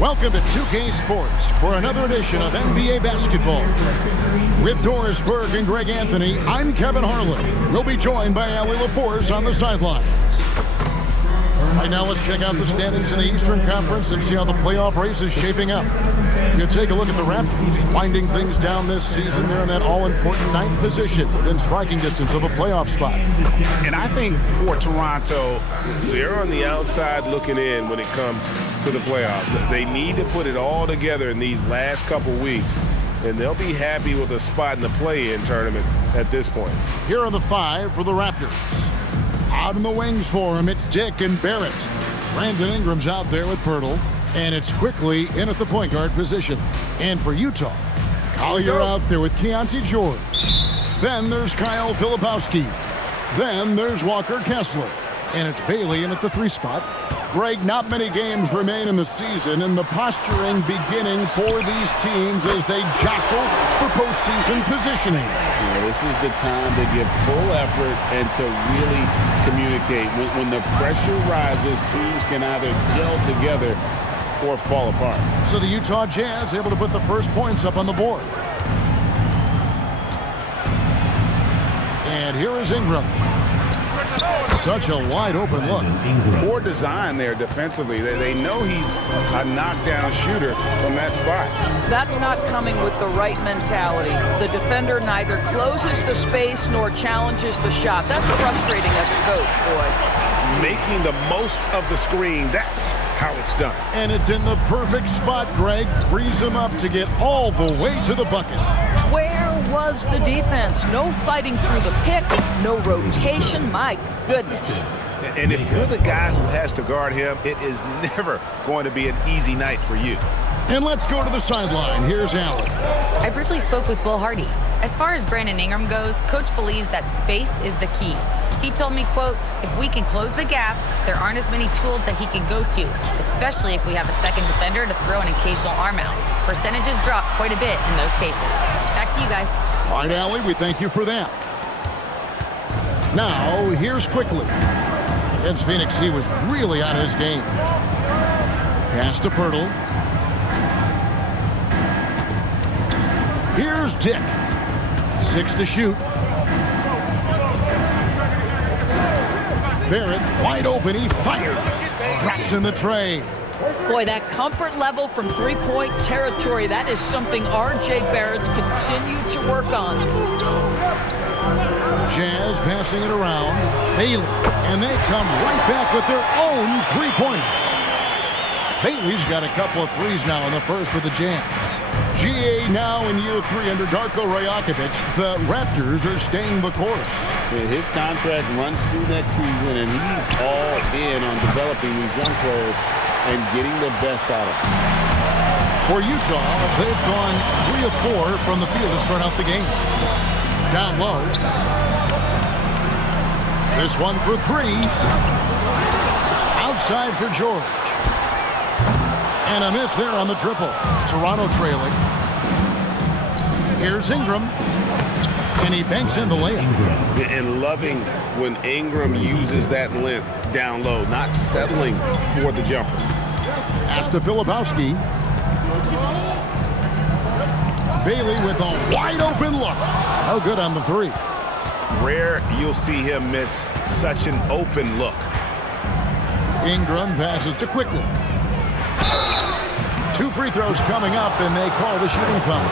Welcome to 2K Sports for another edition of NBA basketball. With Doris Burke and Greg Anthony, I'm Kevin Harlan. We'll be joined by Allie LaForce on the sidelines. Right now, let's check out the standings in the Eastern Conference and see how the playoff race is shaping up. You take a look at the Raptors, winding things down this season. They're in that all-important ninth position within striking distance of a playoff spot. And I think for Toronto, they're on the outside looking in when it comes to the playoffs. They need to put it all together in these last couple weeks, and they'll be happy with a spot in the play-in tournament at this point. Here are the five for the Raptors. Out in the wings for him, it's Dick and Barrett. Brandon Ingram's out there with Pirtle, and it's quickly in at the point guard position. And for Utah, Collier out there with Keontae George. Then there's Kyle Filipowski. Then there's Walker Kessler. And it's Bailey in at the 3 spot. Greg, not many games remain in the season, and the posturing beginning for these teams as they jostle for postseason positioning. Yeah, this is the time to give full effort and to really communicate. When the pressure rises, teams can either gel together or fall apart. So the Utah Jazz able to put the first points up on the board. And here is Ingram. Such a wide-open look. Poor design there defensively. They know he's a knockdown shooter from that spot. That's not coming with the right mentality. The defender neither closes the space nor challenges the shot. That's frustrating as a coach, boy. Making the most of the screen, that's how it's done. And it's in the perfect spot, Greg. Frees him up to get all the way to the bucket. Where was the defense? No fighting through the pick, no rotation. My goodness. And if you're the guy who has to guard him, it is never going to be an easy night for you. And let's go to the sideline. Here's Allen. I briefly spoke with Will Hardy. As far as Brandon Ingram goes, Coach believes that space is the key. He told me, quote, if we can close the gap, there aren't as many tools that he can go to, especially if we have a second defender to throw an occasional arm out. Percentages drop quite a bit in those cases. Back to you guys. All right, Allie, we thank you for that. Now, here's quickly. Against Phoenix, he was really on his game. Pass to Pirtle. Here's Dick. 6 to shoot. Barrett, wide open, he fires. Drops in the tray. Boy, that comfort level from three-point territory, that is something R.J. Barrett's continued to work on. Jazz passing it around. Bailey, and they come right back with their own three-pointer. Bailey's got a couple of threes now in the first for the Jazz. GA now in year 3 under Darko Rajakovic. The Raptors are staying the course. His contract runs through next season, and he's all in on developing these young players and getting the best out of them. For Utah, they've gone 3 of 4 from the field to start out the game. Down low. This one for 3. Outside for George. And a miss there on the triple. Toronto trailing. Here's Ingram. And he banks in the layup. And loving when Ingram uses that length down low, not settling for the jumper. Pass to Filipowski. Bailey with a wide open look. How good on the 3. Rare you'll see him miss such an open look. Ingram passes to Quickly. 2 free throws coming up, and they call the shooting foul.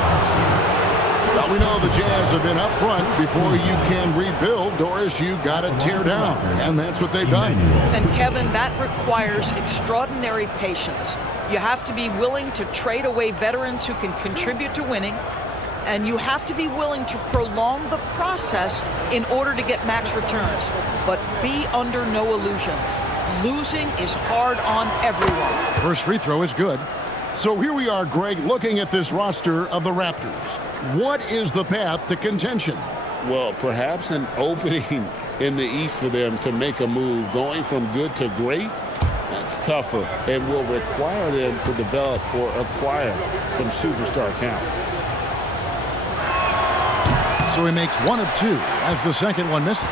Well, we know the Jazz have been up front. Before you can rebuild, Doris, you got to tear down, and that's what they've done. And Kevin, that requires extraordinary patience. You have to be willing to trade away veterans who can contribute to winning, and you have to be willing to prolong the process in order to get max returns. But be under no illusions. Losing is hard on everyone. First free throw is good. So here we are, Greg, looking at this roster of the Raptors. What is the path to contention? Well, perhaps an opening in the East for them to make a move. Going from good to great, that's tougher and will require them to develop or acquire some superstar talent. So he makes 1 of 2 as the second one misses.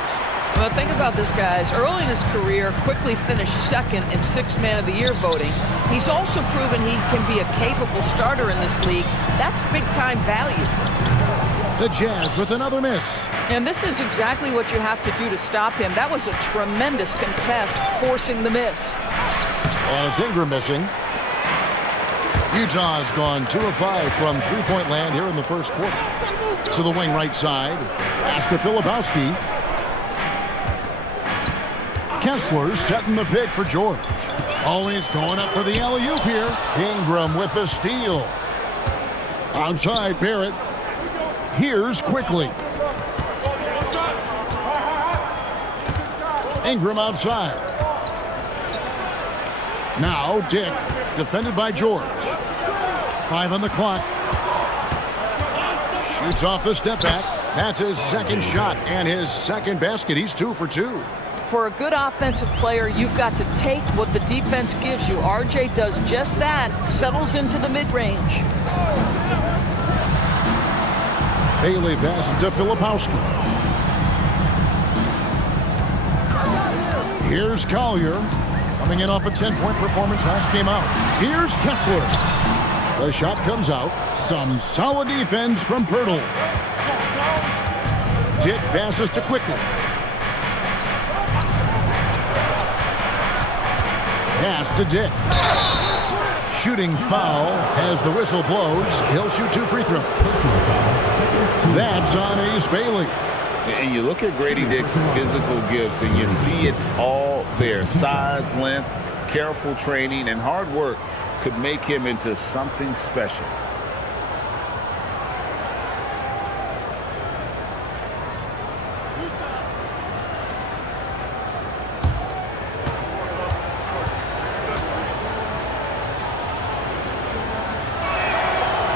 Well, think about this, guys. Early in his career, quickly finished second in Sixth Man of the Year voting. He's also proven he can be a capable starter in this league. That's big-time value. The Jazz with another miss. And this is exactly what you have to do to stop him. That was a tremendous contest, forcing the miss. And it's Ingram missing. Utah's gone 2 of 5 from three-point land here in the first quarter. To the wing right side. Pass to Filipowski. Kessler setting the pick for George. Always going up for the alley-oop here. Ingram with the steal. Outside Barrett. Here's quickly. Ingram outside. Now Dick, defended by George. 5 on the clock. Shoots off the step back. That's his second shot and his second basket. He's 2 for 2. For a good offensive player, you've got to take what the defense gives you. RJ does just that. Settles into the mid-range. Bailey passes to Filipowski. Here's Collier, coming in off a 10-point performance last game out. Here's Kessler. The shot comes out. Some solid defense from Pirtle. Dick passes to Quickly. Pass to Dick. Shooting foul as the whistle blows. He'll shoot 2 free throws. That's on Ace Bailey. And you look at Grady Dick's physical gifts, and you see it's all there. Size, length, careful training, and hard work could make him into something special.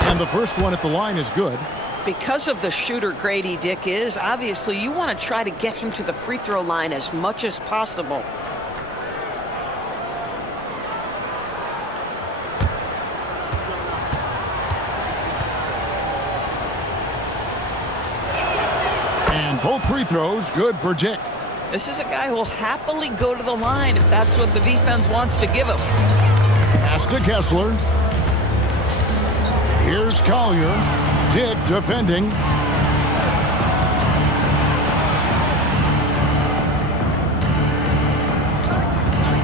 And the first one at the line is good. Because of the shooter Grady Dick is, obviously you want to try to get him to the free throw line as much as possible. And both free throws good for Dick. This is a guy who will happily go to the line if that's what the defense wants to give him. Pass to Kessler. Here's Collier. Dick defending.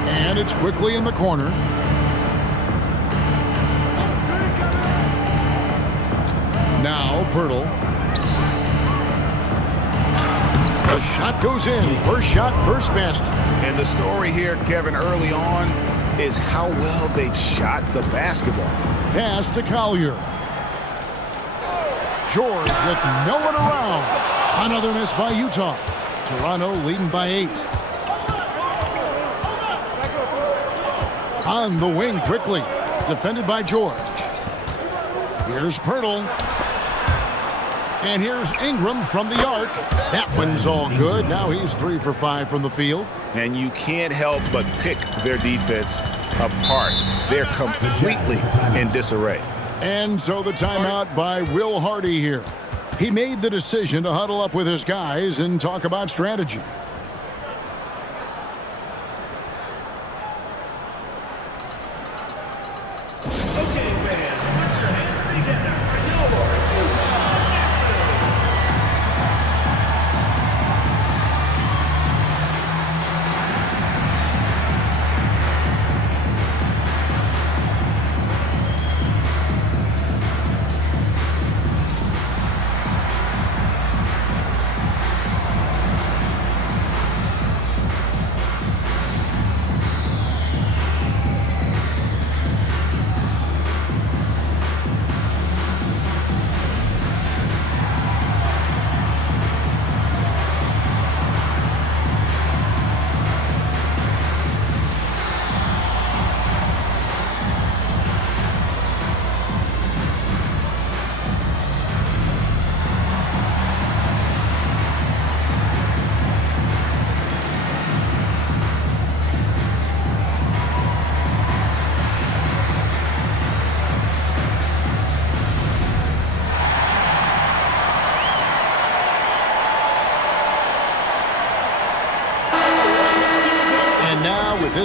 And it's quickly in the corner. Now Pirtle. The shot goes in. First shot, first basket. And the story here, Kevin, early on is how well they've shot the basketball. Pass to Collier. George with no one around. Another miss by Utah. Toronto leading by 8. On the wing quickly. Defended by George. Here's Pirtle. And here's Ingram from the arc. That one's all good. Now he's 3 for 5 from the field. And you can't help but pick their defense apart. They're completely in disarray. And so the timeout by Will Hardy here. He made the decision to huddle up with his guys and talk about strategy.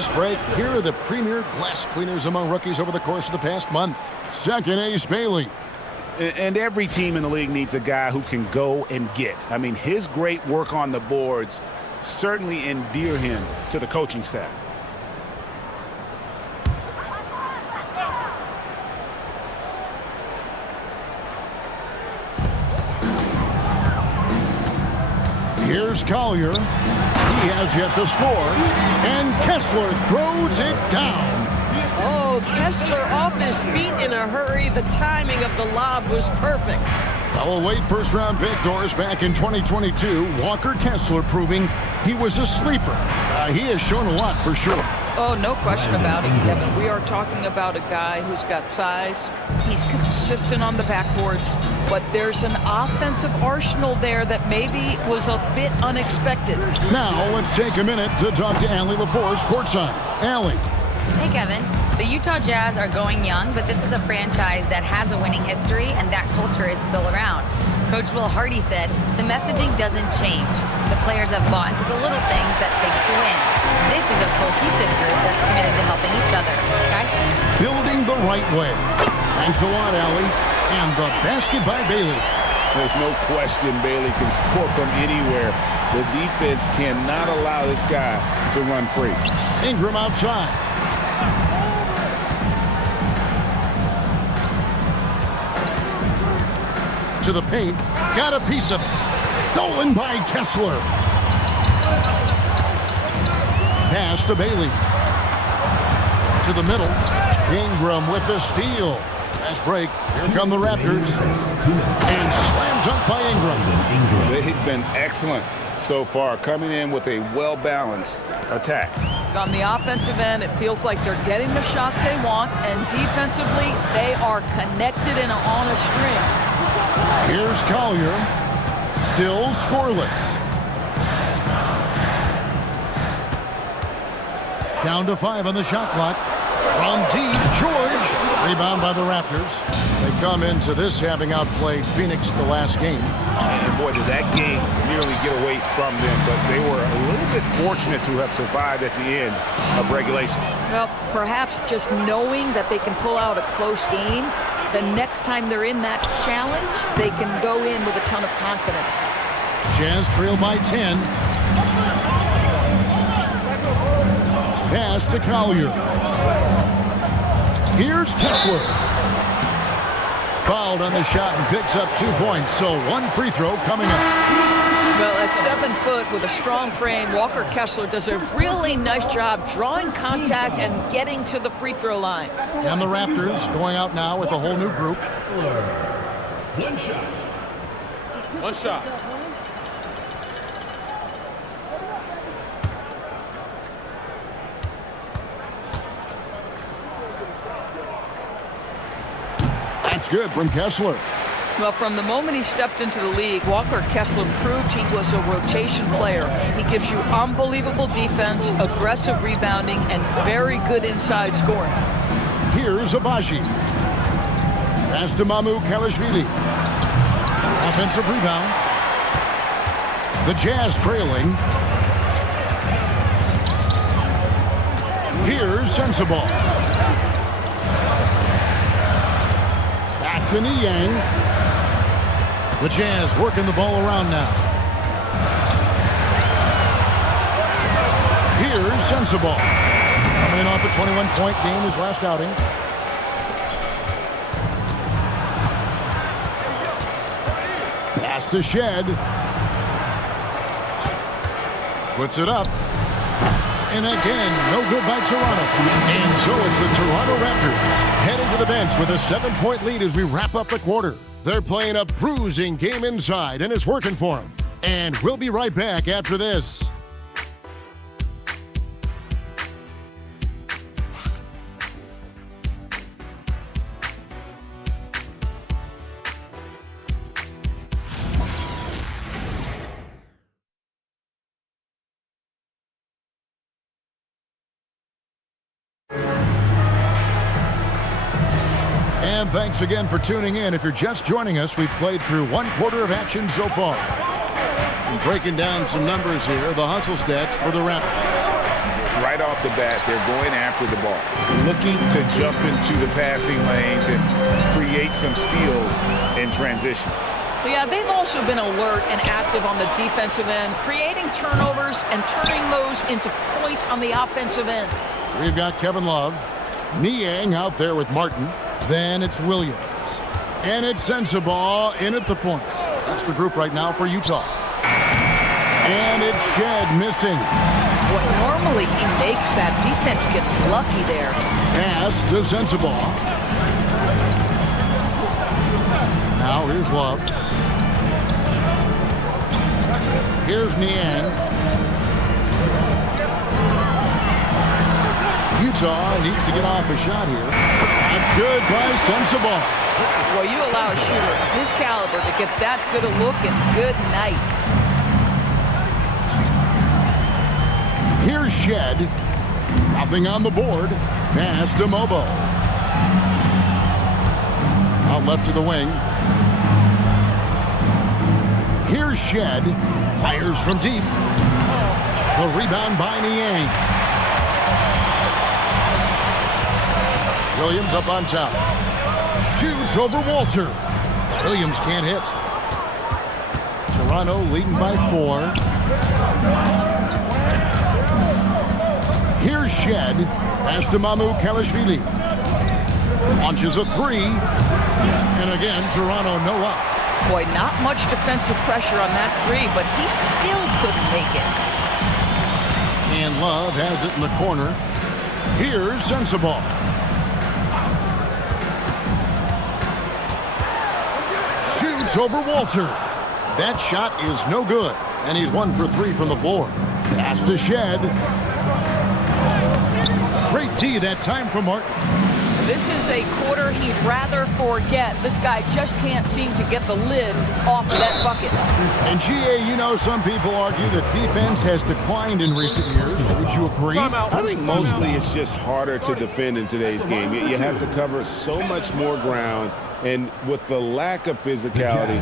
this break, here are the premier glass cleaners among rookies over the course of the past month. Second ace, Bailey. And every team in the league needs a guy who can go and get. I mean, his great work on the boards certainly endear him to the coaching staff. Here's Collier. He has yet to score. And Kessler throws it down. Oh, Kessler off his feet in a hurry. The timing of the lob was perfect. A late first-round pick, Doris, back in 2022. Walker Kessler proving he was a sleeper. He has shown a lot for sure. Oh, no question about it, Kevin. We are talking about a guy who's got size. He's consistent on the backboards, but there's an offensive arsenal there that maybe was a bit unexpected. Now, let's take a minute to talk to Allie LaForce courtside. Allie. Hey, Kevin. The Utah Jazz are going young, but this is a franchise that has a winning history, and that culture is still around. Coach Will Hardy said, the messaging doesn't change. The players have bought into the little things that takes to win. This is a cohesive group that's committed to helping each other. Guys? Building the right way. Thanks a lot, Allie. And the basket by Bailey. There's no question Bailey can score from anywhere. The defense cannot allow this guy to run free. Ingram outside. To the paint. Got a piece of it. Stolen by Kessler. Pass to Bailey. To the middle. Ingram with the steal. Fast break. Here come the Raptors. And slam dunk by Ingram. They've been excellent so far, coming in with a well-balanced attack. On the offensive end, it feels like they're getting the shots they want, and defensively, they are connected and on a string. Here's Collier. Still scoreless. Down to 5 on the shot clock. From deep, George. Rebound by the Raptors. They come into this having outplayed Phoenix the last game. And boy, did that game nearly get away from them, but they were a little bit fortunate to have survived at the end of regulation. Well, perhaps just knowing that they can pull out a close game, the next time they're in that challenge, they can go in with a ton of confidence. Jazz trail by 10. Pass to Collier. Here's Kessler. Fouled on the shot and picks up 2 points, so 1 free throw coming up. Well, at 7 foot with a strong frame, Walker Kessler does a really nice job drawing contact and getting to the free throw line. And the Raptors going out now with a whole new group. One shot. One shot. That's good from Kessler. Well, from the moment he stepped into the league, Walker Kessler proved he was a rotation player. He gives you unbelievable defense, aggressive rebounding, and very good inside scoring. Here's Abaji. Pass to Mamu Kalashvili. Offensive rebound. The Jazz trailing. Here's Sensabaugh. Back to Niang. The Jazz working the ball around now. Here's Sensabaugh. Coming off a 21-point game his last outing. Pass to Shed. Puts it up. And again, no good by Toronto. And so it's the Toronto Raptors heading to the bench with a 7-point lead as we wrap up the quarter. They're playing a bruising game inside, and it's working for them. And we'll be right back after this. And thanks again for tuning in. If you're just joining us, we've played through 1 quarter of action so far. And breaking down some numbers here, the hustle stats for the Raptors. Right off the bat, they're going after the ball, looking to jump into the passing lanes and create some steals in transition. Yeah, they've also been alert and active on the defensive end, creating turnovers and turning those into points on the offensive end. We've got Kevin Love, Niang out there with Martin. Then it's Williams. And it's Sensabaugh in at the point. That's the group right now for Utah. And it's Shed missing. What normally he makes, that defense gets lucky there. Pass to Sensabaugh. Now here's Love. Here's Niang. Utah needs to get off a shot here. That's good by Sensabaugh. Well, you allow a shooter of his caliber to get that good a look, and good night. Here's Shed. Nothing on the board. Pass to Mobo. Out left to the wing. Here's Shed. Fires from deep. The rebound by Niang. Williams up on top. Shoots over Walter. Williams can't hit. Toronto leading by 4. Here's Shed. Pass to Mamu Kalashvili. Launches a 3. And again, Toronto no up. Boy, not much defensive pressure on that 3, but he still couldn't make it. And Love has it in the corner. Here's Sensabaugh. Shoots over Walter. That shot is no good. And he's 1 for 3 from the floor. Pass to Shed. Great D that time from Martin. This is a quarter he'd rather forget. This guy just can't seem to get the lid off of that bucket. And GA, you know, some people argue that defense has declined in recent years. Would you agree? I think mostly it's just harder to defend in today's game. You have to cover so much more ground, and with the lack of physicality,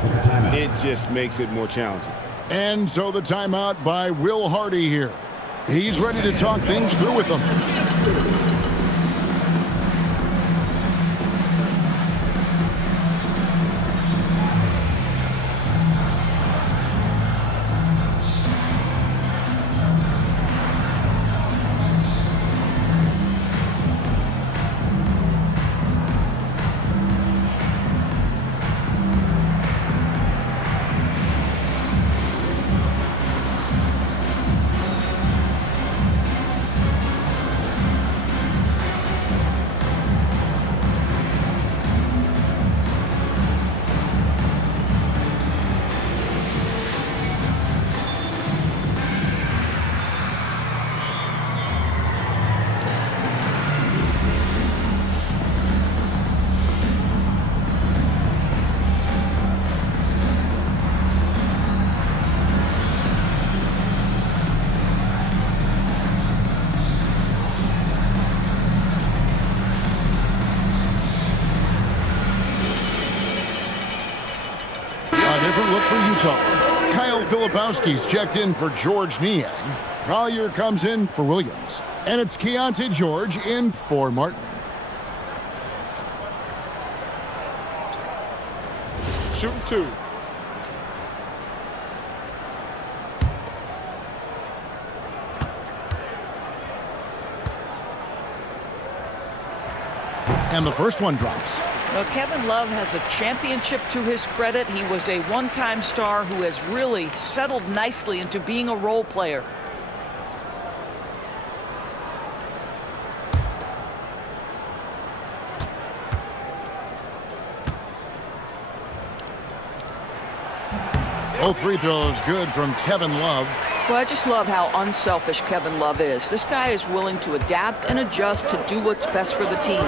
it just makes it more challenging. And so the timeout by Will Hardy here. He's ready to talk things through with them. Look for Utah. Kyle Filipowski's checked in for George Niang. Collier comes in for Williams. And it's Keontae George in for Martin. Shooting 2. And the first one drops. Well, Kevin Love has a championship to his credit. He was a one-time star who has really settled nicely into being a role player. Both free throws good from Kevin Love. Well, I just love how unselfish Kevin Love is. This guy is willing to adapt and adjust to do what's best for the team.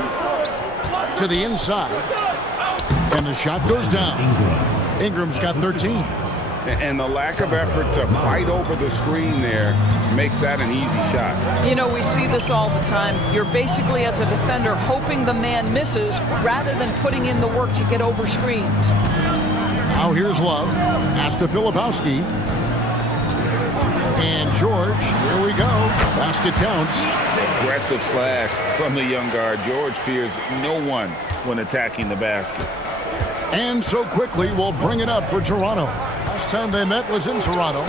To the inside. And the shot goes down. Ingram's got 13. And the lack of effort to fight over the screen there makes that an easy shot. You know, we see this all the time. You're basically, as a defender, hoping the man misses rather than putting in the work to get over screens. Now here's Love. Pass to Filipowski. And George, here we go. Basket counts. Aggressive slash from the young guard. George fears no one when attacking the basket. And so quickly, we'll bring it up for Toronto. Last time they met was in Toronto.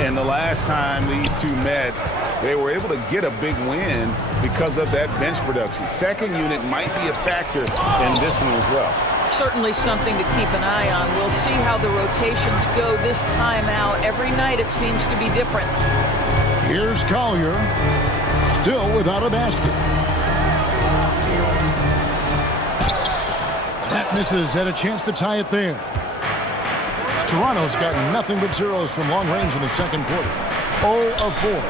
And the last time these two met, they were able to get a big win because of that bench production. Second unit might be a factor in this one as well. Certainly something to keep an eye on. We'll see how the rotations go this time out. Every night it seems to be different. Here's Collier, still without a basket. That misses, had a chance to tie it there. Toronto's got nothing but zeros from long range in the second quarter. 0 of 4.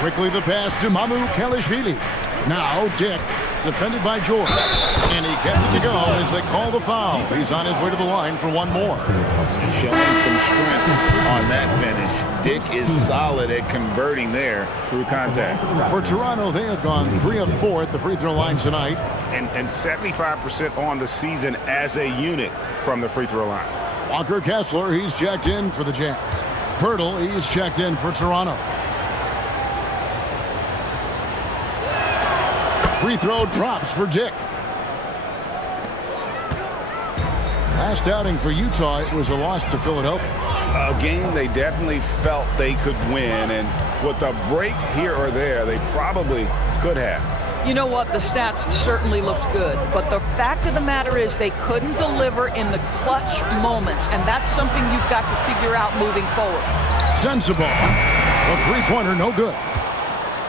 Quickly the pass to Mamu Kalishvili. Now Dick, defended by George. And he gets it to go as they call the foul. He's on his way to the line for one more. Showing some strength on that finish. Dick is solid at converting there through contact. For Toronto, they have gone 3 of 4 at the free throw line tonight. And 75% on the season as a unit from the free throw line. Walker Kessler, he's checked in for the Jazz. Pirtle, he's checked in for Toronto. Free throw drops for Dick. Last outing for Utah, it was a loss to Philadelphia. A game they definitely felt they could win, and with a break here or there, they probably could have. You know what? The stats certainly looked good, but the fact of the matter is they couldn't deliver in the clutch moments, and that's something you've got to figure out moving forward. Sensible. The three-pointer, no good.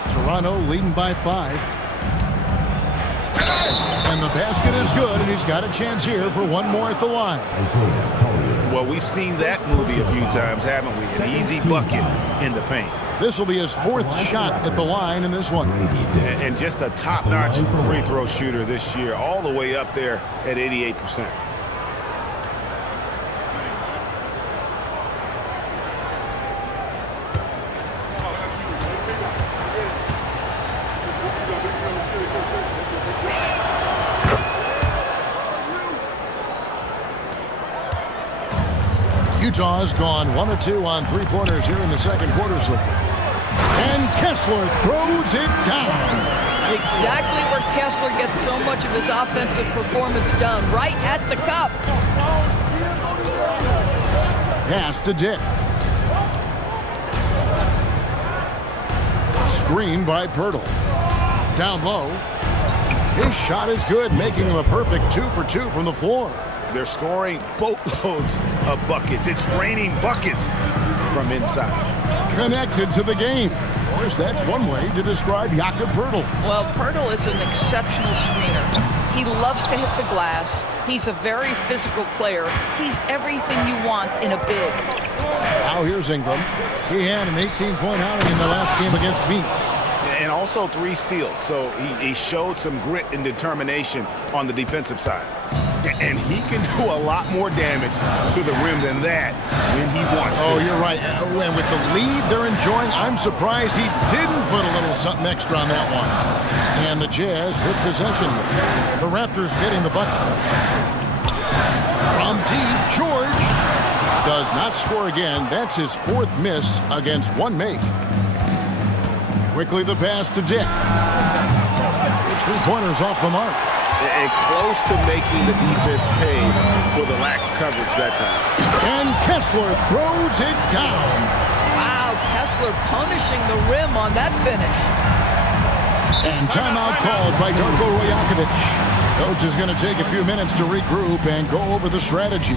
Toronto leading by 5. And the basket is good, and he's got a chance here for one more at the line. Well, we've seen that movie a few times, haven't we? An easy bucket in the paint. This will be his 4th shot at the line in this one. And just a top-notch free throw shooter this year, all the way up there at 88%. Utah's gone 1 of 2 on three-pointers here in the second quarter so far. And Kessler throws it down. Exactly where Kessler gets so much of his offensive performance done, right at the cup. Pass to Dick. Screen by Pirtle. Down low. His shot is good, making him a perfect 2 for 2 from the floor. They're scoring boatloads of buckets. It's raining buckets from inside. Connected to the game. Of course, that's one way to describe Jakob Pirtle. Well, Pirtle is an exceptional screener. He loves to hit the glass. He's a very physical player. He's everything you want in a big. Now here's Ingram. He had an 18-point outing in the last game against Phoenix. And also 3 steals, so he showed some grit and determination on the defensive side. And he can do a lot more damage to the rim than that when he wants to. Oh, you're right. And with the lead they're enjoying, I'm surprised he didn't put a little something extra on that one. And the Jazz with possession. The Raptors getting the bucket. From deep, George does not score again. That's his 4th miss against 1 make. Quickly the pass to Dick. His three-pointers off the mark. And close to making the defense pay for the lax coverage that time. And Kessler throws it down. Wow, Kessler punishing the rim on that finish. And timeout called by Darko Rajakovic. Coach is going to take a few minutes to regroup and go over the strategy.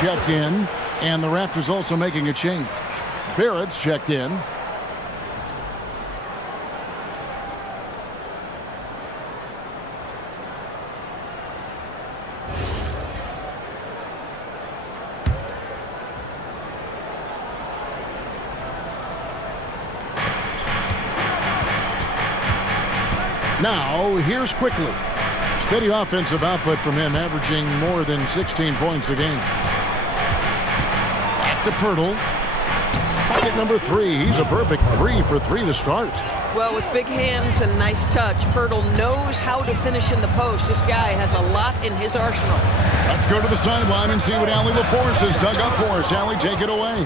checked in, and the Raptors also making a change. Barrett's checked in. Now, here's Quickly. Steady offensive output from him, averaging more than 16 points a game. Back to Pirtle. Bucket number 3. He's a perfect 3 for 3 to start. Well, with big hands and nice touch, Pirtle knows how to finish in the post. This guy has a lot in his arsenal. Let's go to the sideline and see what Allie LaForce has dug up for us. Allie, take it away.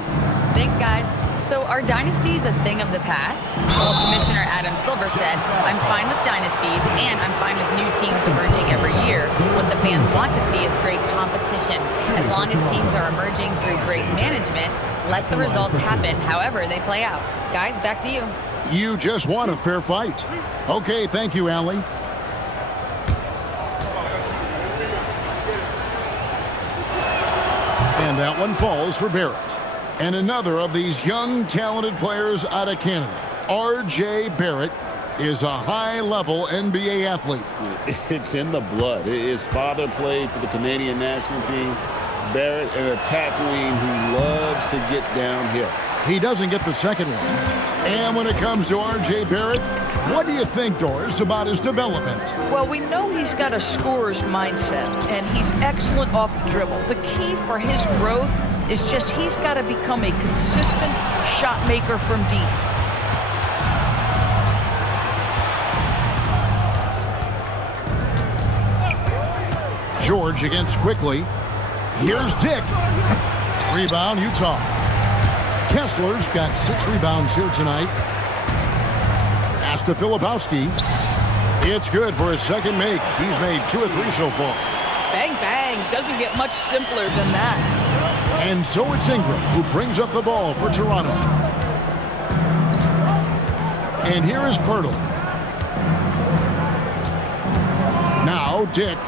Thanks, guys. So are dynasties a thing of the past? Well, Commissioner Adam Silver said, I'm fine with dynasties and I'm fine with new teams emerging every year. What the fans want to see is great competition. As long as teams are emerging through great management, let the results happen however they play out. Guys, back to you. You just want a fair fight. Okay, thank you, Allie. And that one falls for Barrett. And another of these young, talented players out of Canada, R.J. Barrett, is a high-level NBA athlete. It's in the blood. His father played for the Canadian national team. Barrett, an attack wing who loves to get downhill. He doesn't get the second one. And when it comes to R.J. Barrett, what do you think, Doris, about his development? Well, we know he's got a scorer's mindset, and he's excellent off the dribble. The key for his growth is just he's got to become a consistent shot maker from deep. George against Quickly. Here's Dick. Rebound, Utah. Kessler's got 6 rebounds here tonight. Pass to Filipowski. It's good for his second make. He's made 2 or 3 so far. Bang, bang. Doesn't get much simpler than that. And so it's Ingram who brings up the ball for Toronto. And here is Pirtle. Now Dick.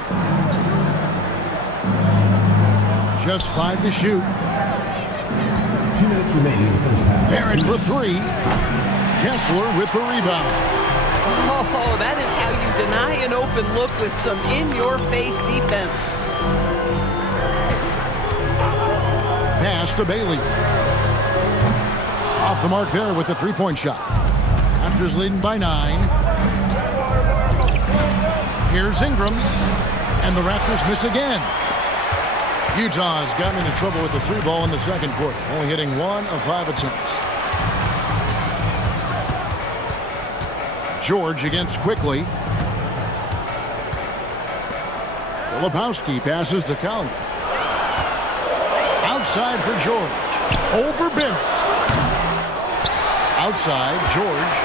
Just 5 to shoot. 2 minutes remaining in the first half. Barrett for 3. Kessler with the rebound. Oh, that is how you deny an open look with some in-your-face defense. Pass to Bailey. Off the mark there with the 3-point shot. Raptors leading by 9. Here's Ingram. And the Raptors miss again. Utah's gotten into trouble with the 3 ball in the second quarter, only hitting 1 of 5 attempts. George against Quickly. Filipowski passes to Collier. Outside for George. Over Barrett. Outside, George.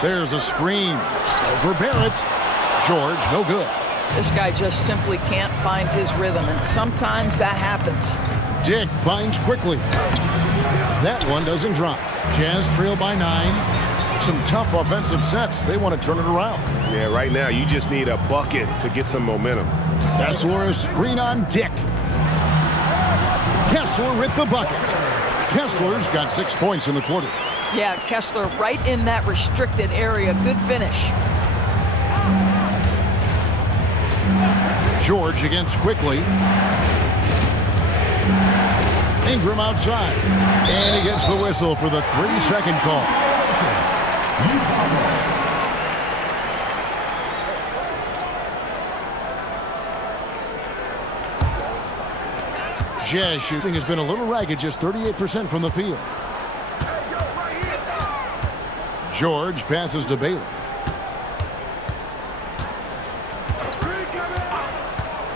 There's a screen. Over Barrett. George, no good. This guy just simply can't find his rhythm, and sometimes that happens. Dick finds Quickly. That one doesn't drop. Jazz trail by 9. Some tough offensive sets. They want to turn it around. Yeah, right now you just need a bucket to get some momentum. Kessler, a screen on Dick. Kessler with the bucket. Kessler's got 6 points in the quarter. Yeah, Kessler right in that restricted area. Good finish. George against Quickly. Ingram outside. And he gets the whistle for the 3-second call. Jazz shooting has been a little ragged, just 38% from the field. George passes to Bailey.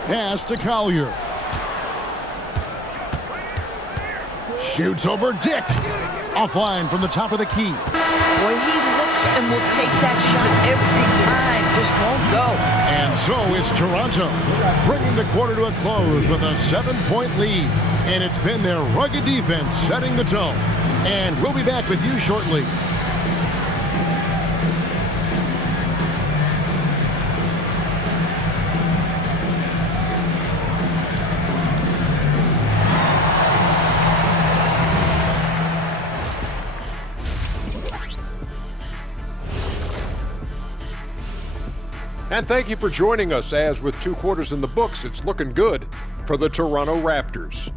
Pass to Collier. Shoots over Dick. Offline from the top of the key. Boy, he looks and will take that shot every time. Just won't go. And so it's Toronto bringing the quarter to a close with a 7-point lead. And it's been their rugged defense setting the tone. And we'll be back with you shortly. And thank you for joining us, as with 2 quarters in the books, it's looking good for the Toronto Raptors.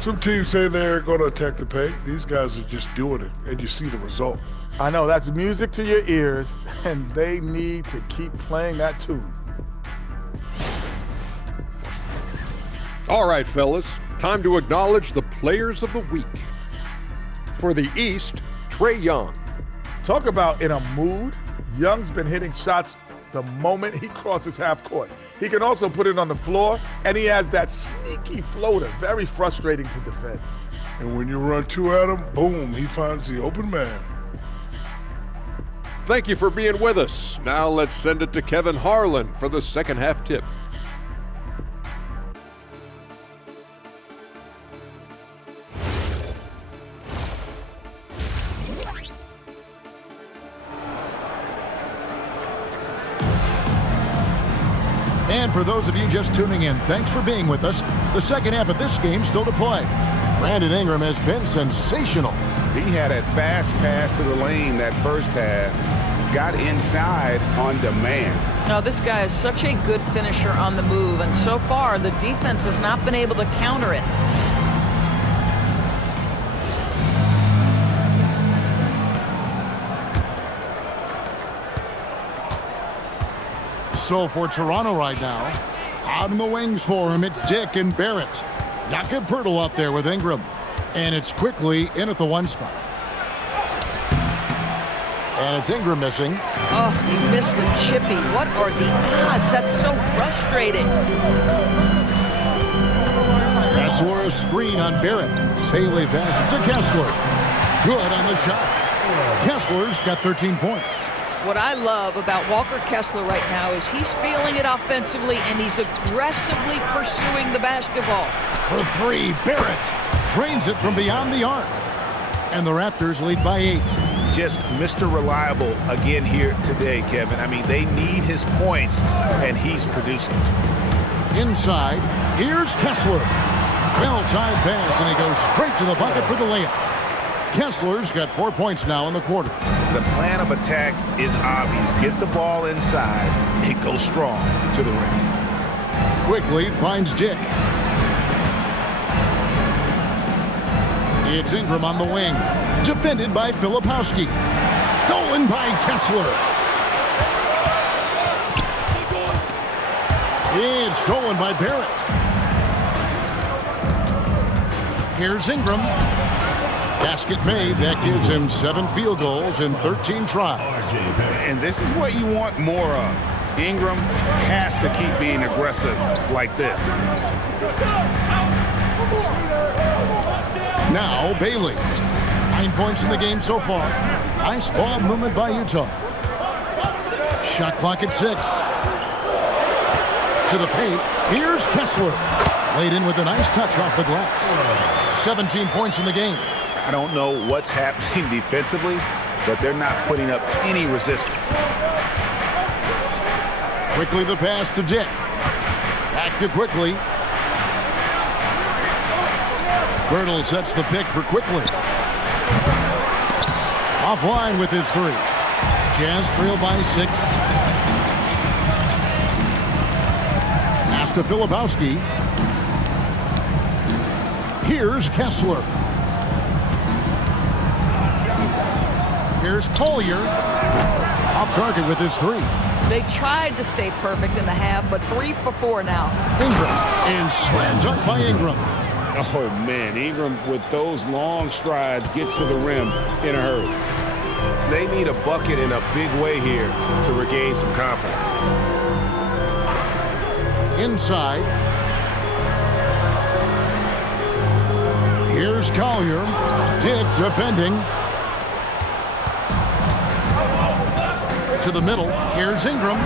Some teams say they're going to attack the paint. These guys are just doing it, and you see the result. I know, that's music to your ears, and they need to keep playing that tune. All right, fellas, time to acknowledge the players of the week. For the East, Trae Young. Talk about in a mood. Young's been hitting shots the moment he crosses half court. He can also put it on the floor, and he has that sneaky floater. Very frustrating to defend. And when you run 2 at him, boom, he finds the open man. Thank you for being with us. Now let's send it to Kevin Harlan for the second half tip. And for those of you just tuning in, thanks for being with us. The second half of this game still to play. Brandon Ingram has been sensational. He had a fast pass to the lane that first half. Got inside on demand. Now, this guy is such a good finisher on the move, and so far the defense has not been able to counter it. So for Toronto right now, out in the wings for him, it's Dick and Barrett. Jakob Poeltl out there with Ingram. And it's quickly in at the 1 spot. And it's Ingram missing. Oh, he missed the chippy. What are the odds? That's so frustrating. Kessler, a screen on Barrett. Bailey passes to Kessler. Good on the shot. Kessler's got 13 points. What I love about Walker Kessler right now is he's feeling it offensively, and he's aggressively pursuing the basketball. For 3, Barrett drains it from beyond the arc. And the Raptors lead by 8. Just Mr. Reliable again here today, Kevin. I mean, they need his points, and he's producing. Inside, here's Kessler. Well-timed pass, and he goes straight to the bucket for the layup. Kessler's got 4 points now in the quarter. The plan of attack is obvious. Get the ball inside and go strong to the rim. Quickly finds Dick. It's Ingram on the wing. Defended by Filipowski. Stolen by Kessler. It's stolen by Barrett. Here's Ingram. Basket made. That gives him 7 field goals in 13 tries. And this is what you want more of. Ingram has to keep being aggressive like this. Now Bailey. 9 points in the game so far. Nice ball movement by Utah. Shot clock at 6. To the paint. Here's Kessler. Laid in with a nice touch off the glass. 17 points in the game. I don't know what's happening defensively, but they're not putting up any resistance. Quickly the pass to Dick. Back to Quickly. Poeltl sets the pick for Quickly. Offline with his 3. Jazz trail by 6. Pass to Filipowski. Here's Kessler. Here's Collier. Off target with his 3. They tried to stay perfect in the half, but 3 for 4 now. Ingram. And slam dunk by Ingram. Oh, man, Ingram with those long strides gets to the rim in a hurry. They need a bucket in a big way here to regain some confidence. Inside. Here's Collier. Dick defending. To the middle. Here's Ingram.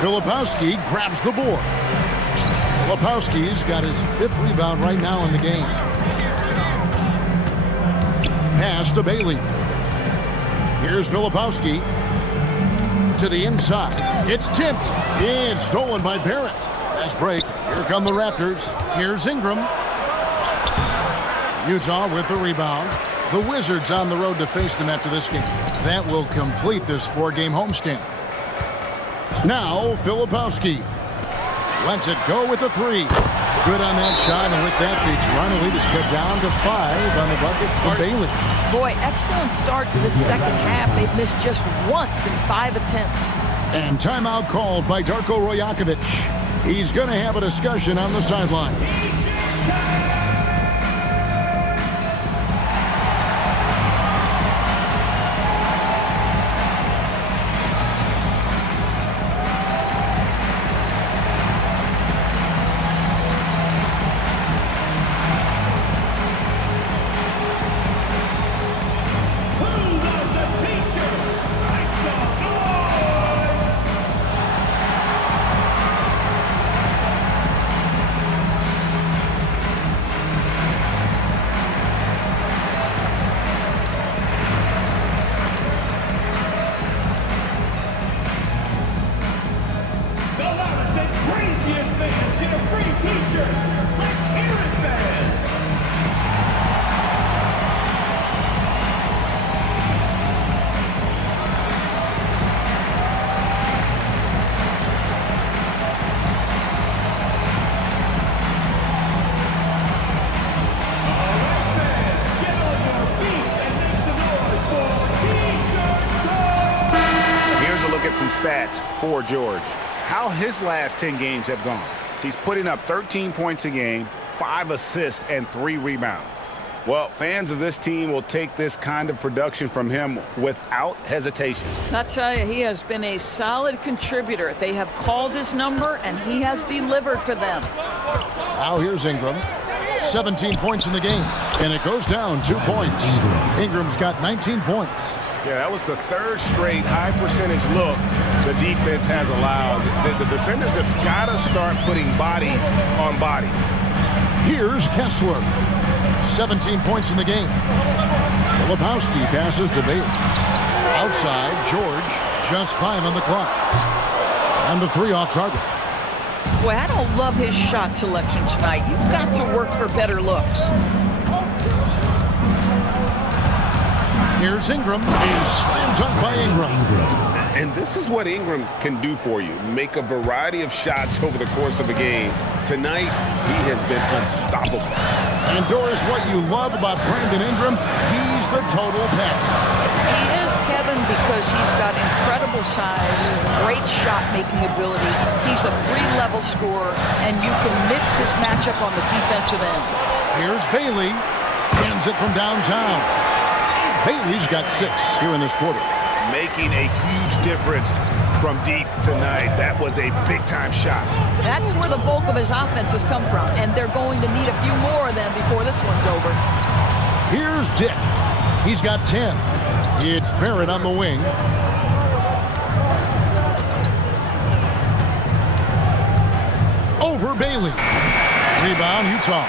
Filipowski grabs the board. Filipowski's got his 5th rebound right now in the game. Pass to Bailey. Here's Filipowski. To the inside. It's tipped. It's stolen by Barrett. Fast break. Here come the Raptors. Here's Ingram. Utah with the rebound. The Wizards on the road to face them after this game. That will complete this 4-game homestand. Now, Filipowski lets it go with a 3. Good on that shot, and with that, the Toronto lead is cut down to 5 on the bucket for Bailey. Boy, excellent start to the second half. They've missed just once in 5 attempts. And timeout called by Darko Rajakovic. He's going to have a discussion on the sideline. Stats for George. How his last 10 games have gone. He's putting up 13 points a game, 5 assists, and 3 rebounds. Well, fans of this team will take this kind of production from him without hesitation. I'll tell you, he has been a solid contributor. They have called his number, and he has delivered for them. Now here's Ingram. 17 points in the game, and it goes down 2 points. Ingram's got 19 points. Yeah, that was the 3rd straight high-percentage look the defense has allowed. The defenders have got to start putting bodies on bodies. Here's Kessler. 17 points in the game. Filipowski passes to Bailey. Outside, George, just 5 on the clock. And the 3 off target. Boy, I don't love his shot selection tonight. You've got to work for better looks. Here's Ingram. A slam dunk by Ingram. And this is what Ingram can do for you. Make a variety of shots over the course of a game. Tonight, he has been unstoppable. And Doris, what you love about Brandon Ingram, he's the total package. He is, Kevin, because he's got incredible size, great shot-making ability. He's a 3-level scorer, and you can mix his matchup on the defensive end. Here's Bailey. Hands it from downtown. Bailey's got 6 here in this quarter. Making a huge difference from deep tonight. That was a big-time shot. That's where the bulk of his offense has come from, and they're going to need a few more of them before this one's over. Here's Dick. He's got 10. It's Barrett on the wing. Over Bailey. Rebound, Utah.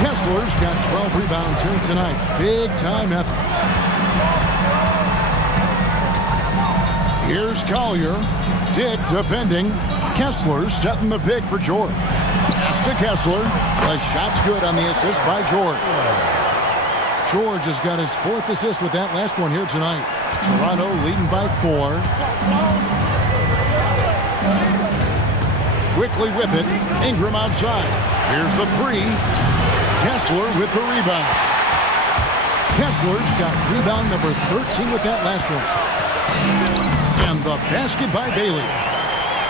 Kessler's got 12 rebounds here tonight. Big-time effort. Here's Collier. Dick defending. Kessler setting the pick for George. Pass to Kessler. The shot's good on the assist by George. George has got his 4th assist with that last one here tonight. Toronto leading by 4. Quickly with it. Ingram outside. Here's the 3. Kessler with the rebound. Kessler's got rebound number 13 with that last one. And the basket by Bailey.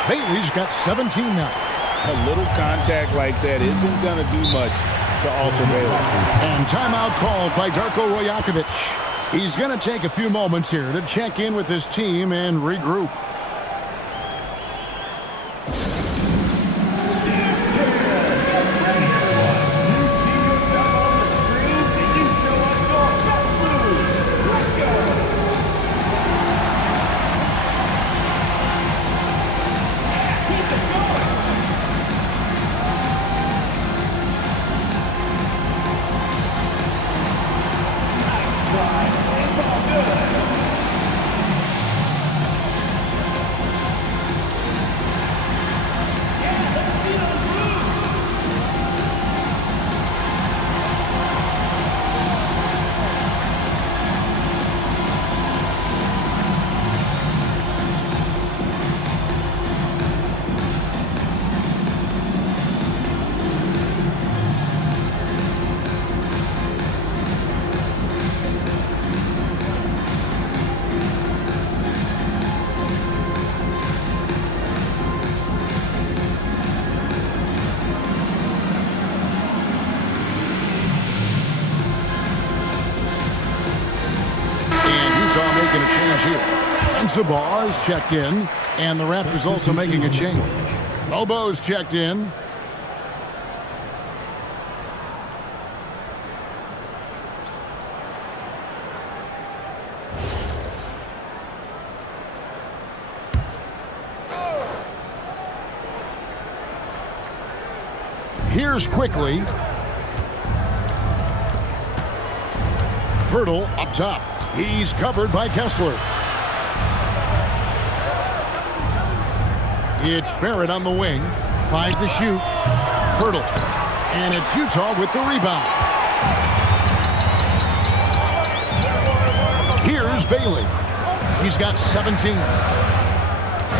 Bailey's got 17 now. A little contact like that isn't going to do much to alter Bailey. And timeout called by Darko Rajakovic. He's going to take a few moments here to check in with his team and regroup. Utah making a change here. Sensabaugh is checked in, and the Raptors also making a change. Lobo's checked in. Here's quickly. Pirtle up top. He's covered by Kessler. It's Barrett on the wing. 5 to shoot. Pirtle. And it's Utah with the rebound. Here's Bailey. He's got 17.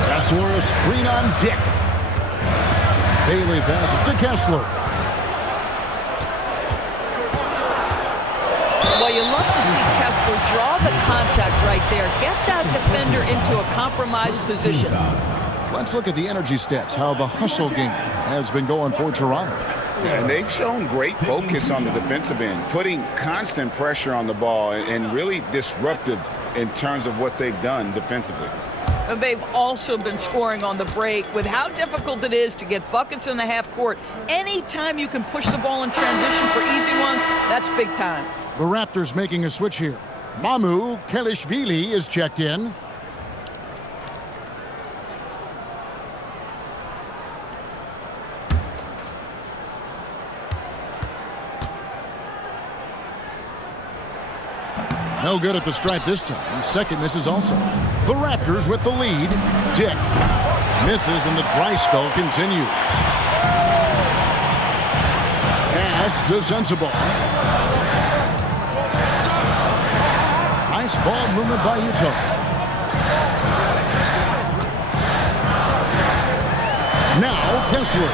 Kessler, a screen on Dick. Bailey passes to Kessler. Well, you love to see Kessler draw the contact right there. Get that defender into a compromised position. Let's look at the energy stats, how the hustle game has been going for Toronto. Yeah, and they've shown great focus on the defensive end, putting constant pressure on the ball and really disruptive in terms of what they've done defensively. They've also been scoring on the break. With how difficult it is to get buckets in the half court, anytime you can push the ball in transition for easy ones, that's big time. The Raptors making a switch here. Mamu Kelishvili is checked in. No good at the stripe this time. Second misses also. The Raptors with the lead. Dick misses and the dry spell continues. Pass to Sensabaugh. Nice ball movement by Utah. Now Kessler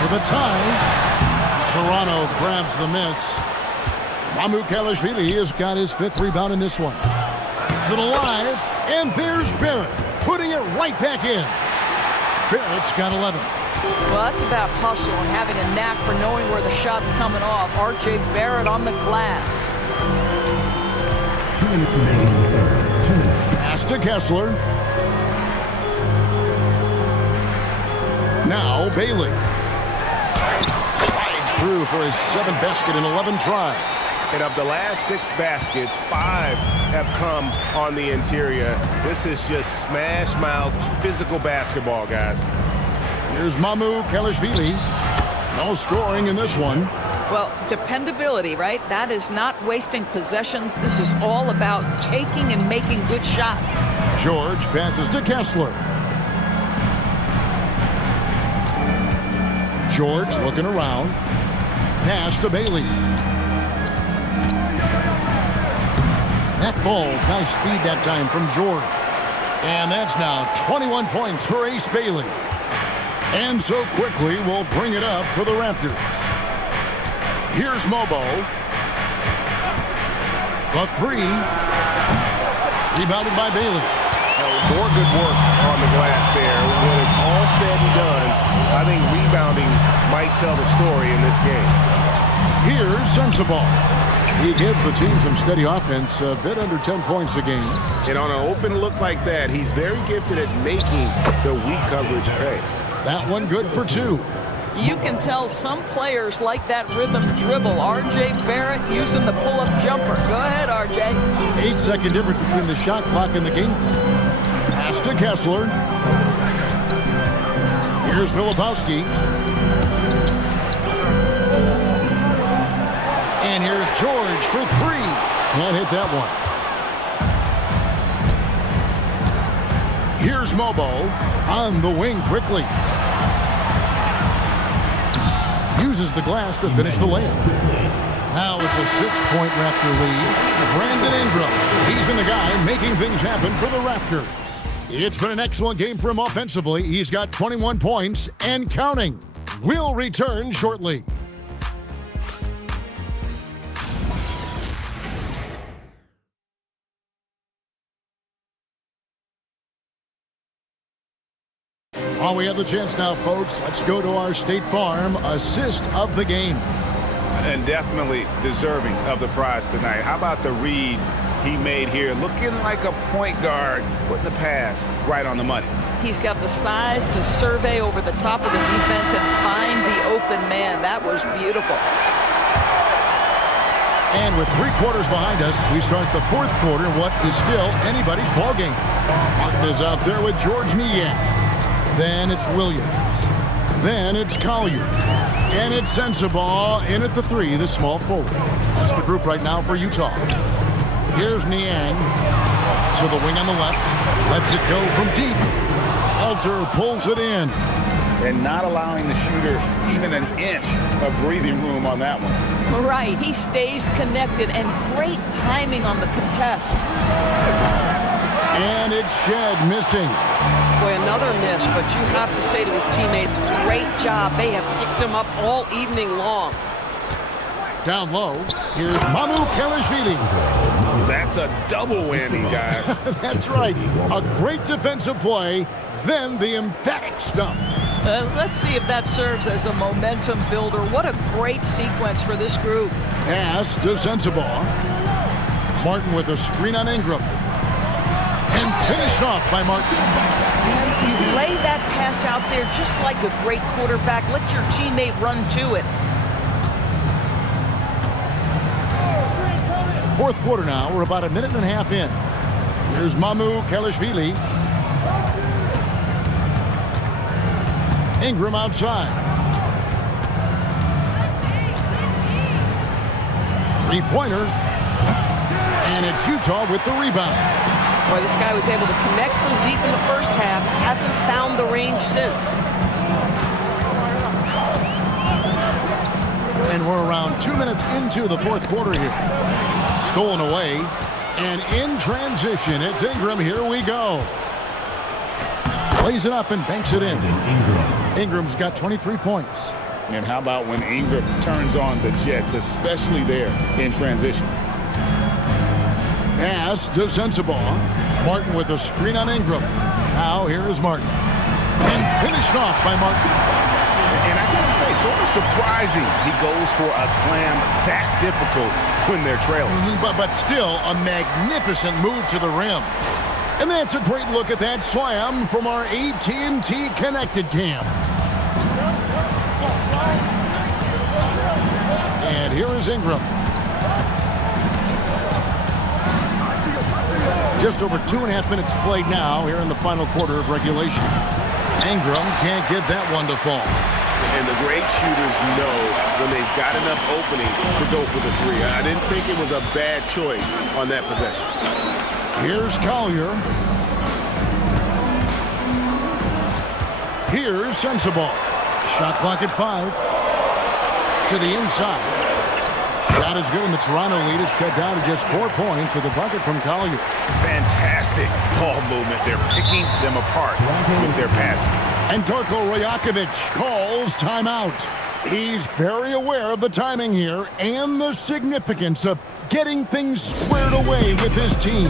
for the tie. Toronto grabs the miss. Mamu Kelishvili has got his 5th rebound in this one. It's it alive, and there's Barrett putting it right back in. Barrett's got 11. Well, that's about hustle and having a knack for knowing where the shot's coming off. R.J. Barrett on the glass. 2 minutes remaining in the third. 2 minutes. Pass to Kessler. Now Bailey. Slides through for his 7th basket in 11 tries. And of the last 6 baskets, 5 have come on the interior. This is just smash mouth physical basketball, guys. Here's Mamu Kelishvili. No scoring in this one. Well, dependability, right? That is not wasting possessions. This is all about taking and making good shots. George passes to Kessler. George looking around. Pass to Bailey. That ball's nice speed that time from George. And that's now 21 points for Ace Bailey. And so quickly we'll bring it up for the Raptors. Here's Mobo. The 3. Rebounded by Bailey. More good work on the glass there. When it's all said and done, I think rebounding might tell the story in this game. Here's Sensabaugh. He gives the team some steady offense, a bit under 10 points a game. And on an open look like that, he's very gifted at making the weak coverage pay. That one good for 2. You can tell some players like that rhythm dribble. R.J. Barrett using the pull-up jumper. Go ahead, R.J. 8-second difference between the shot clock and the game clock. Pass to Kessler. Here's Filipowski. And here's George for 3. Can't hit that one. Here's Mobo on the wing quickly. Uses the glass to finish the layup. Now it's a 6-point Raptor lead. Brandon Ingram. He's been the guy making things happen for the Raptors. It's been an excellent game for him offensively. He's got 21 points and counting. We'll return shortly. While we have the chance now, folks, let's go to our State Farm assist of the game. And definitely deserving of the prize tonight. How about the read he made here, looking like a point guard, putting the pass right on the money. He's got the size to survey over the top of the defense and find the open man. That was beautiful. And with 3 quarters behind us, we start the 4th quarter, what is still anybody's ballgame. Martin is out there with George Niang. Then it's Williams. Then it's Collier. And it's Sensabaugh in at the 3, the small forward. That's the group right now for Utah. Here's Niang. To the wing on the left. Lets it go from deep. Alter pulls it in. And not allowing the shooter even an inch of breathing room on that one. Right, he stays connected, and great timing on the contest. And it's Shed missing. Boy, another miss, but you have to say to his teammates, great job. They have picked him up all evening long. Down low, here's Mamu Kelishvili. That's a double whammy, guys. That's right. A great defensive play, then the emphatic stuff. Let's see if that serves as a momentum builder. What a great sequence for this group. Pass to Sensabaugh. Martin with a screen on Ingram. And finished off by Martin. And you lay that pass out there just like a great quarterback. Let your teammate run to it. 4th quarter now. We're about a minute and a half in. Here's Mamu Kelishvili. Ingram outside. 3-pointer. And it's Utah with the rebound. Boy, this guy was able to connect from deep in the first half. Hasn't found the range since. And we're around 2 minutes into the 4th quarter here. Stolen away. And in transition, it's Ingram. Here we go. Plays it up and banks it in. Ingram's got 23 points. And how about when Ingram turns on the Jets, especially there in transition? Pass to Sensabaugh. Martin with a screen on Ingram. Now here is Martin. And finished off by Martin. And I can say, sort of surprising, he goes for a slam that difficult when they're trailing. But still a magnificent move to the rim. And that's a great look at that slam from our AT&T Connected Cam. And here is Ingram. Just over 2.5 minutes played now here in the final quarter of regulation. Ingram can't get that one to fall. And the great shooters know when they've got enough opening to go for the 3. I didn't think it was a bad choice on that possession. Here's Collier. Here's Sensabaugh. Shot clock at 5. To the inside. Shot is good, and the Toronto lead is cut down to just 4 points with a bucket from Collier. Fantastic ball movement. They're picking them apart with their passing. And Darko Rajakovic calls timeout. He's very aware of the timing here and the significance of getting things squared away with his team.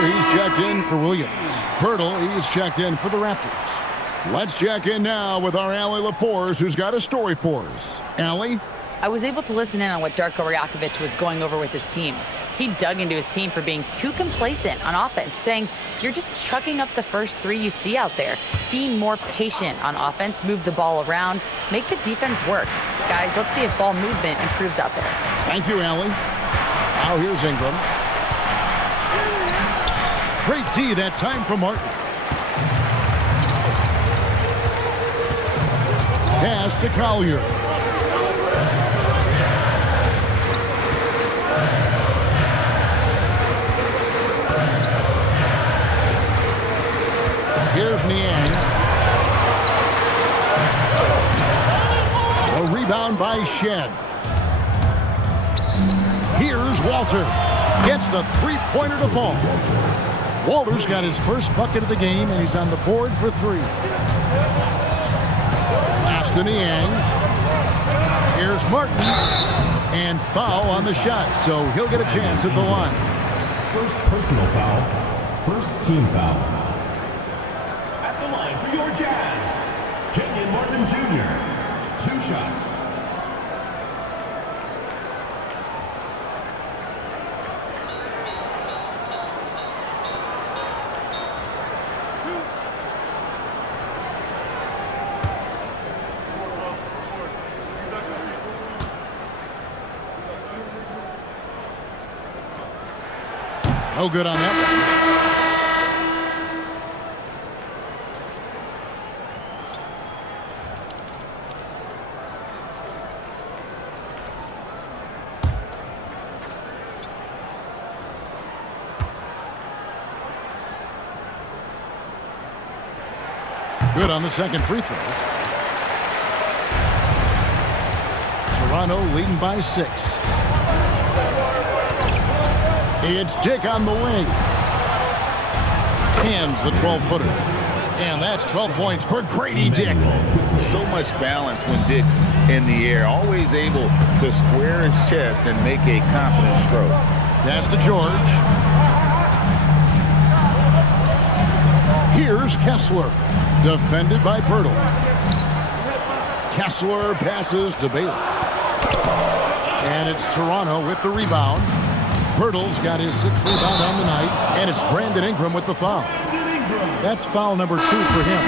He's checked in for Williams. Pirtle, he's checked in for the Raptors. Let's check in now with our Allie LaForce, who's got a story for us. Allie? I was able to listen in on what Darko Rajakovic was going over with his team. He dug into his team for being too complacent on offense, saying, "You're just chucking up the first three you see out there. Be more patient on offense, move the ball around, make the defense work." Guys, let's see if ball movement improves out there. Thank you, Allie. Now here's Ingram. Great D that time from Martin. Pass to Collier. Here's Niang. A rebound by Shed. Here's Walter. Gets the three-pointer to fall. Walter's got his first bucket of the game, and he's on the board for three. Pass to Niang. Here's Martin. And foul on the shot, so he'll get a chance at the line. First personal foul. First team foul. At the line for your Jazz, Kenyon Martin Jr. 2 shots. No good on that one. Good on the second free throw. Toronto leading by 6. It's Dick on the wing. Hands the 12-footer. And that's 12 points for Grady Dick. So much balance when Dick's in the air. Always able to square his chest and make a confident stroke. Pass to George. Here's Kessler. Defended by Pirtle. Kessler passes to Bailey. And it's Toronto with the rebound. Pirtle's got his 6th rebound on the night, and it's Brandon Ingram with the foul. That's foul number 2 for him.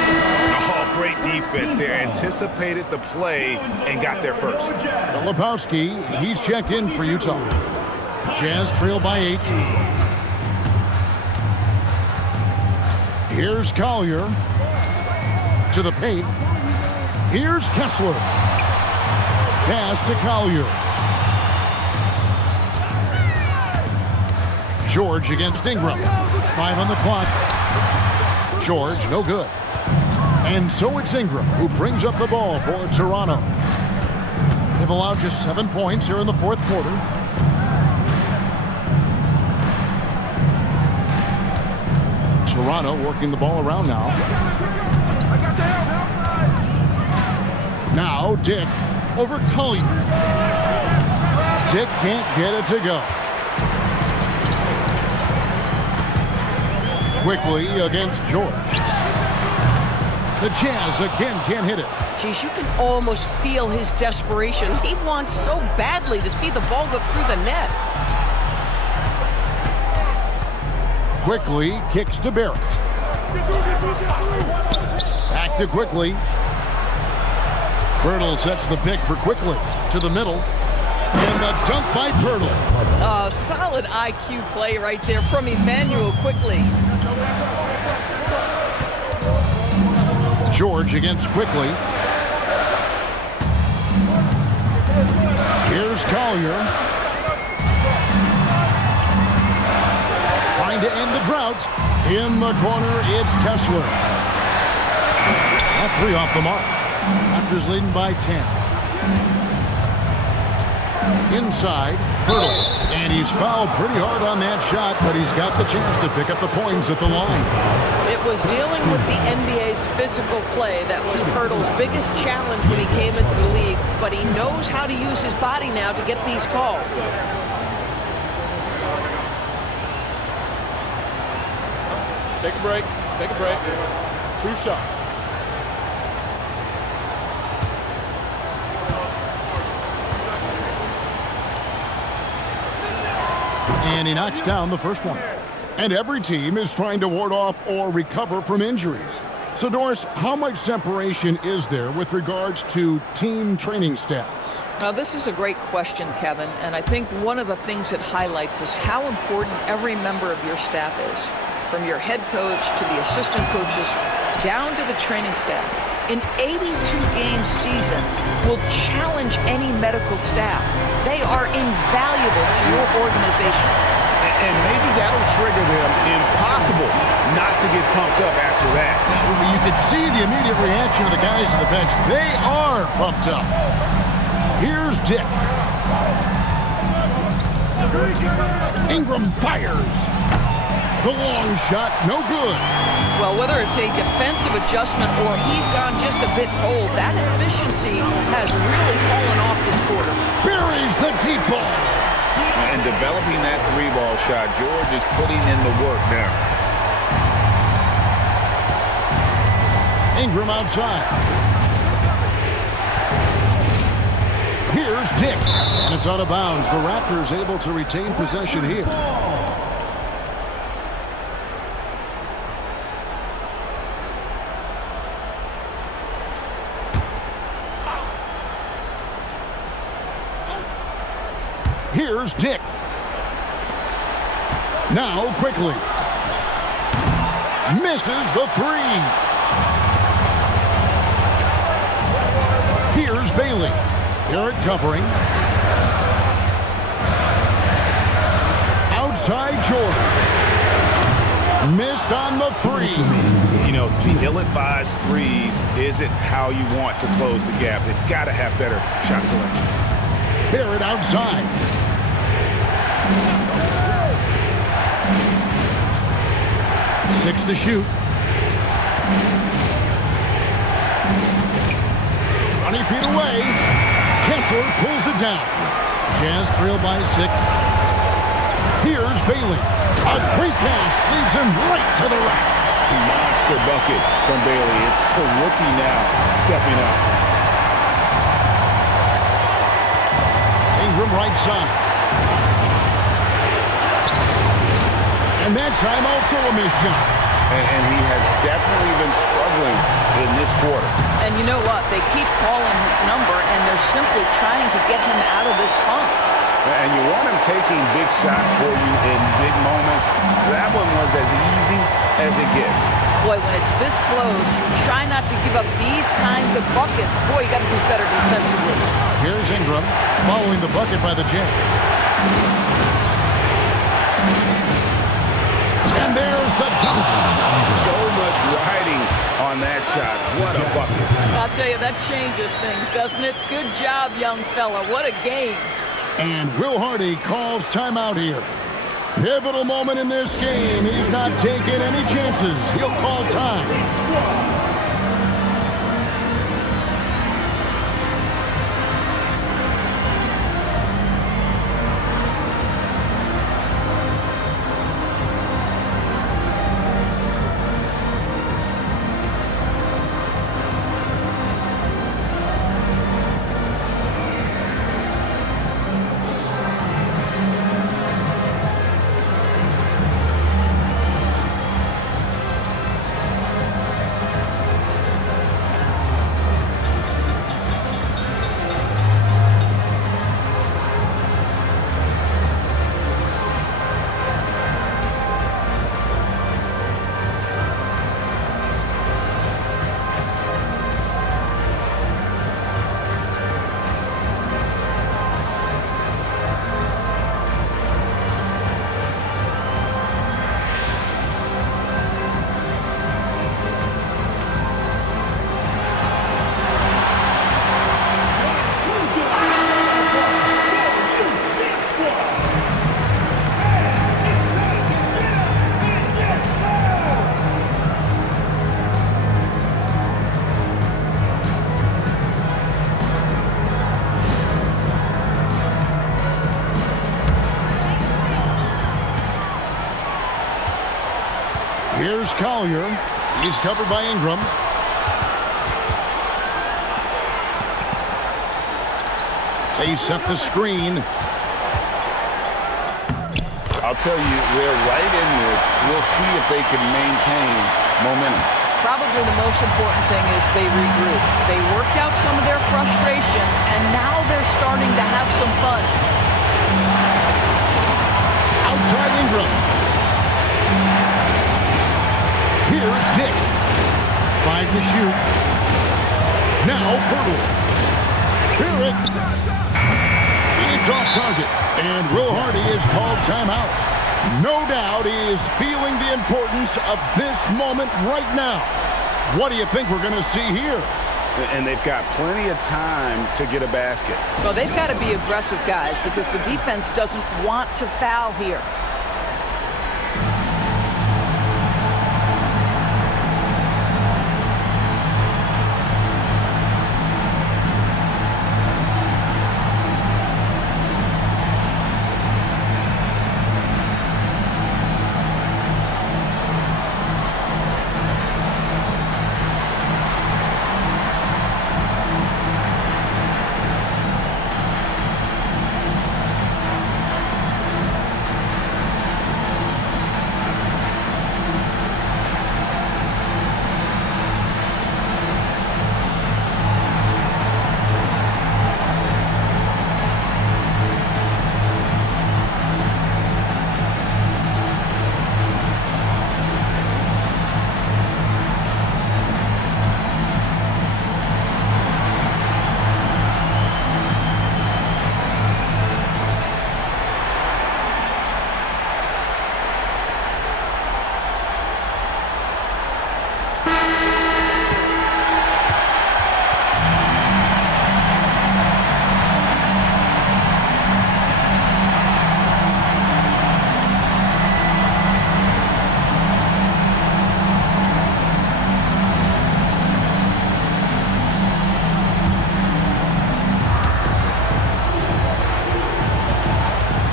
Oh, great defense there. Anticipated the play and got there first. Lebowski, he's checked in for Utah. Jazz trail by 8. Here's Collier to the paint. Here's Kessler. Pass to Collier. George against Ingram. 5 on the clock. George, no good. And so it's Ingram who brings up the ball for Toronto. They've allowed just 7 points here in the 4th quarter. Toronto working the ball around now. Now Dick over Collier. Dick can't get it to go. Quickly against George. The Jazz again can't hit it. Geez, you can almost feel his desperation. He wants so badly to see the ball go through the net. Quickly kicks to Barrett. Back to Quickly. Pirtle sets the pick for Quickly to the middle. And the dunk by Pirtle. Oh, solid IQ play right there from Emmanuel Quickly. George against Quickly. Here's Collier. Trying to end the drought. In the corner, it's Kessler. That 3 off the mark. Raptors leading by 10. Inside, Pirtle. And he's fouled pretty hard on that shot, but he's got the chance to pick up the points at the line. It was dealing with the NBA's physical play that was Pirtle's biggest challenge when he came into the league, but he knows how to use his body now to get these calls. Take a break. Take a break. 2 shots. And he knocks down the first one. And every team is trying to ward off or recover from injuries. So, Doris, how much separation is there with regards to team training staffs? Now, this is a great question, Kevin, and I think one of the things it highlights is how important every member of your staff is, from your head coach to the assistant coaches down to the training staff. An 82-game season will challenge any medical staff. They are invaluable to your organization. And maybe that'll trigger them. Impossible not to get pumped up after that. You could see the immediate reaction of the guys on the bench. They are pumped up. Here's Dick. Ingram fires. The long shot, no good. Well, whether it's a defensive adjustment or he's gone just a bit cold, that efficiency has really fallen off this quarter. Buries the deep ball. And developing that three-ball shot, George is putting in the work now. Ingram outside. Here's Dick. And it's out of bounds. The Raptors able to retain possession here. Here's Dick. Now quickly. Misses the three. Here's Bailey. Garrett covering. Outside Jordan. Missed on the three. You know, the ill-advised threes isn't how you want to close the gap. They've got to have better shot selection. Barrett outside. 6 to shoot. 20 feet away. Kessler pulls it down. Jazz trail by 6. Here's Bailey. A great pass leads him right to the rack. Monster bucket from Bailey. It's the rookie now stepping up. Ingram right side. And that time also a missed shot. And he has definitely been struggling in this quarter. And you know what? They keep calling his number, and they're simply trying to get him out of this funk. And you want him taking big shots for you in big moments. That one was as easy as it gets. Boy, when it's this close, you try not to give up these kinds of buckets. Boy, you got to do better defensively. Here's Ingram following the bucket by the Jazz. And there's the dunk. So much riding on that shot. What a bucket. I'll tell you, that changes things, doesn't it? Good job, young fella. What a game. And Will Hardy calls timeout here. Pivotal moment in this game. He's not taking any chances. He'll call time. Here's Collier. He's covered by Ingram. They set the screen. I'll tell you, they're right in this. We'll see if they can maintain momentum. Probably the most important thing is they regroup. They worked out some of their frustrations, and now they're starting to have some fun. Outside Ingram. Here's Dick. 5 to shoot. Now Pirtle. Barrett. It's off target. And Will Hardy is called timeout. No doubt he is feeling the importance of this moment right now. What do you think we're going to see here? And they've got plenty of time to get a basket. Well, they've got to be aggressive, guys, because the defense doesn't want to foul here.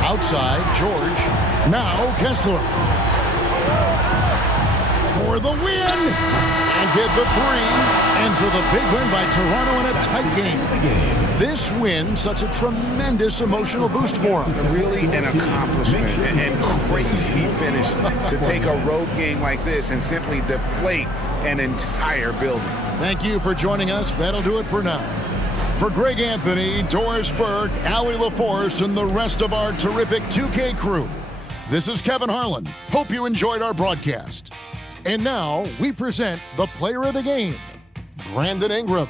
Outside, George. Now Kessler. For the win. And get the 3. And so the big win by Toronto in a tight game. This win, such a tremendous emotional boost for them. Really an accomplishment and crazy finish to take a road game like this and simply deflate an entire building. Thank you for joining us. That'll do it for now. For Greg Anthony, Doris Burke, Allie LaForce, and the rest of our terrific 2K crew, this is Kevin Harlan. Hope you enjoyed our broadcast. And now we present the player of the game, Brandon Ingram.